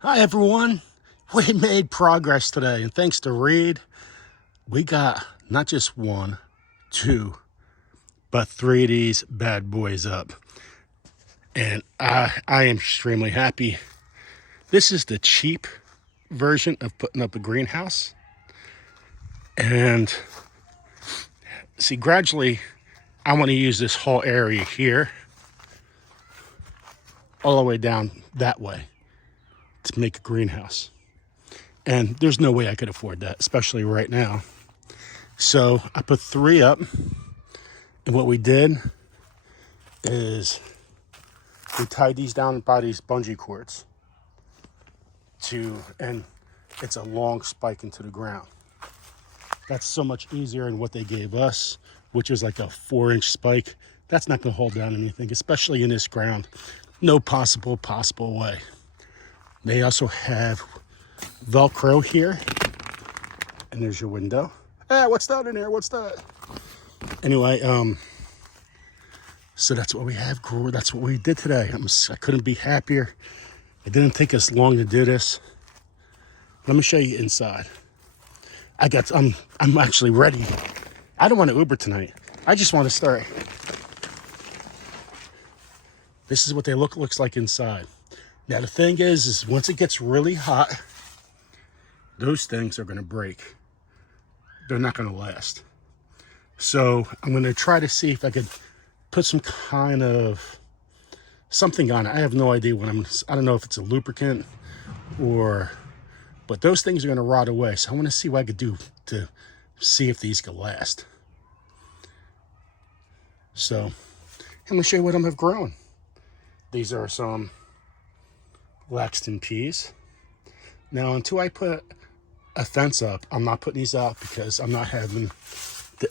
Hi everyone. We made progress today, and thanks to Reed, we got not just one, two, but three of these bad boys up. And I am extremely happy. This is the cheap version of putting up a greenhouse. And see, gradually, I want to use this whole area here all the way down that way to make a greenhouse. And there's no way I could afford that, especially right now. So I put three up, and what we did is we tied these down by these bungee cords and it's a long spike into the ground. That's so much easier than what they gave us, which is like a 4-inch spike. That's not gonna hold down anything, especially in this ground. No possible way. They also have Velcro here, and there's your window. Hey, what's that in there? What's that? Anyway, so that's what we have. That's what we did today. I couldn't be happier. It didn't take us long to do this. Let me show you inside. I'm actually ready. I don't want to Uber tonight. I just want to start. This is what they looks like inside. Now the thing is once it gets really hot, those things are going to break. They're not going to last. So I'm going to try to see if I could put some kind of something on it. I have no idea I don't know if it's a lubricant but those things are going to rot away. So I want to see what I could do to see if these can last. So I'm going to show you what I'm have grown. These are some Laxton peas. Now, until I put a fence up, I'm not putting these out because I'm not having the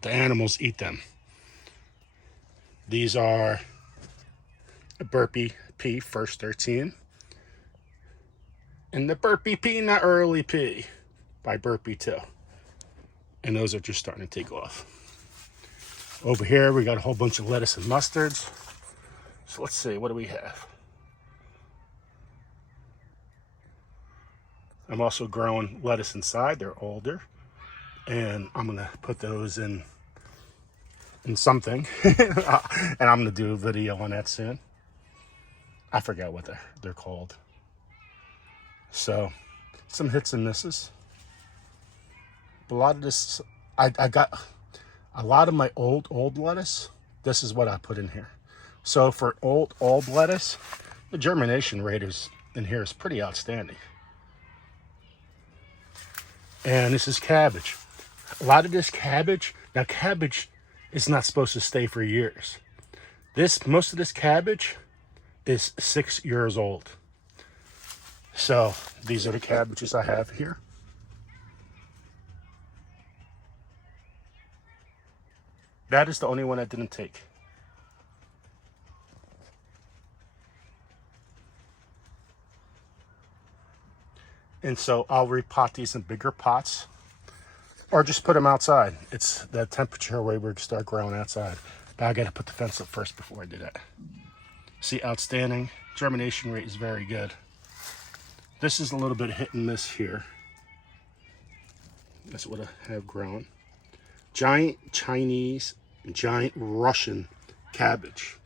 the animals eat them. These are a burpee pea, first 13. And the burpee pea, not early pea, by burpee 2. And those are just starting to take off. Over here, we got a whole bunch of lettuce and mustards. So let's see, what do we have? I'm also growing lettuce inside. They're older. And I'm going to put those in something. And I'm going to do a video on that soon. I forgot what they're called. So, some hits and misses. But a lot of this, I got a lot of my old lettuce. This is what I put in here. So for old lettuce, the germination rate in here is pretty outstanding. And this is cabbage. A lot of this cabbage, now cabbage is not supposed to stay for years. Most of this cabbage is 6 years old. So these are the cabbages I have here. That is the only one I didn't take. And so I'll repot these in bigger pots or just put them outside. It's the temperature where we start growing outside. But I got to put the fence up first before I do that. See, outstanding. Germination rate is very good. This is a little bit hit and miss here. That's what I have grown. Giant Chinese, giant Russian cabbage.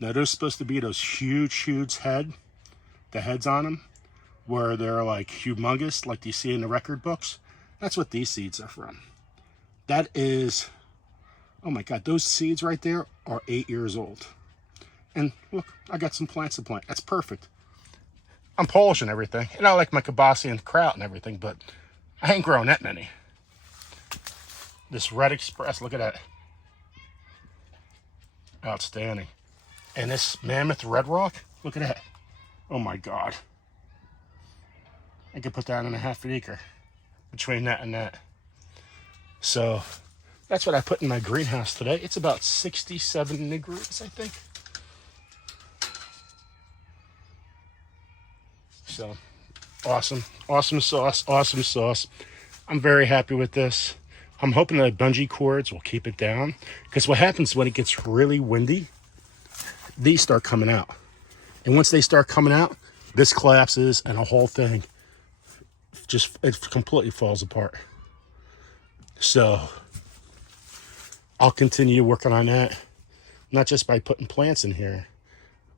Now those are supposed to be those huge the heads on them, where they're like humongous, like you see in the record books. That's what these seeds are from. That is, oh my God, those seeds right there are 8 years old. And look, I got some plants to plant. That's perfect. I'm Polish and everything, and I like my kibasi and kraut and everything, but I ain't growing that many. This Red Express, look at that. Outstanding. And this Mammoth Red Rock, look at that. Oh my God. I could put that in a half an acre between that and that. So that's what I put in my greenhouse today. It's about 67 degrees, I think. So awesome sauce. I'm very happy with this. I'm hoping that bungee cords will keep it down, because what happens when it gets really windy, these start coming out. And once they start coming out, this collapses and the whole thing just, it completely falls apart. So I'll continue working on that, not just by putting plants in here,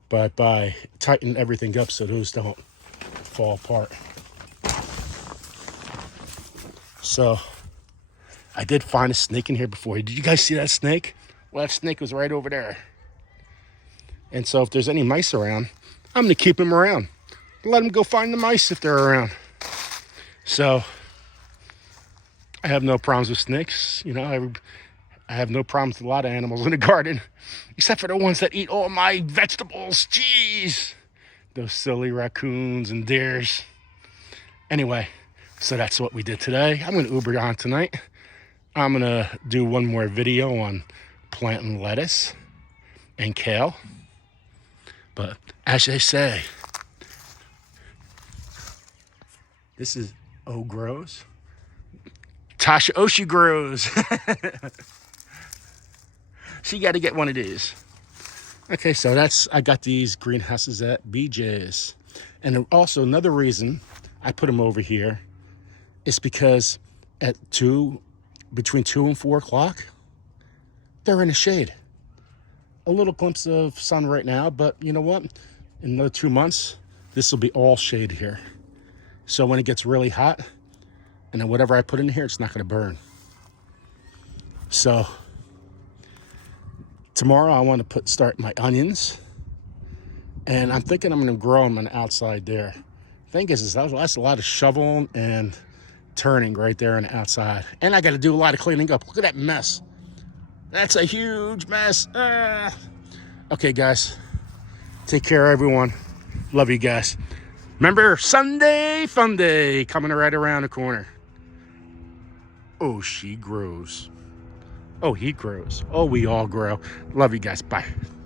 but by tightening everything up so those don't fall apart. So I did find a snake in here before. Did you guys see that snake? Well, that snake was right over there. And so if there's any mice around, I'm going to keep them around. Let them go find the mice if they're around. So I have no problems with snakes. You know, I have no problems with a lot of animals in the garden, except for the ones that eat all my vegetables. Jeez. Those silly raccoons and deers. Anyway, so that's what we did today. I'm going to Uber on tonight. I'm going to do one more video on planting lettuce and kale. But as they say, this is O Grows. Tasha Oshie grows. She got to get one of these. Okay, so I got these greenhouses at BJ's. And also another reason I put them over here is because at between 2 and 4 o'clock, they're in the shade. A little glimpse of sun right now, but you know what? In another 2 months, this will be all shade here. So when it gets really hot, and then whatever I put in here, it's not going to burn. So tomorrow I want to start my onions, and I'm thinking I'm going to grow them on the outside there. Thing is that's a lot of shoveling and turning right there on the outside, and I got to do a lot of cleaning up. Look at that mess. That's a huge mess. Okay, guys, take care, everyone. Love you guys. Remember, Sunday Fun Day coming right around the corner. Oh, she grows. Oh, he grows. Oh, we all grow. Love you guys. Bye.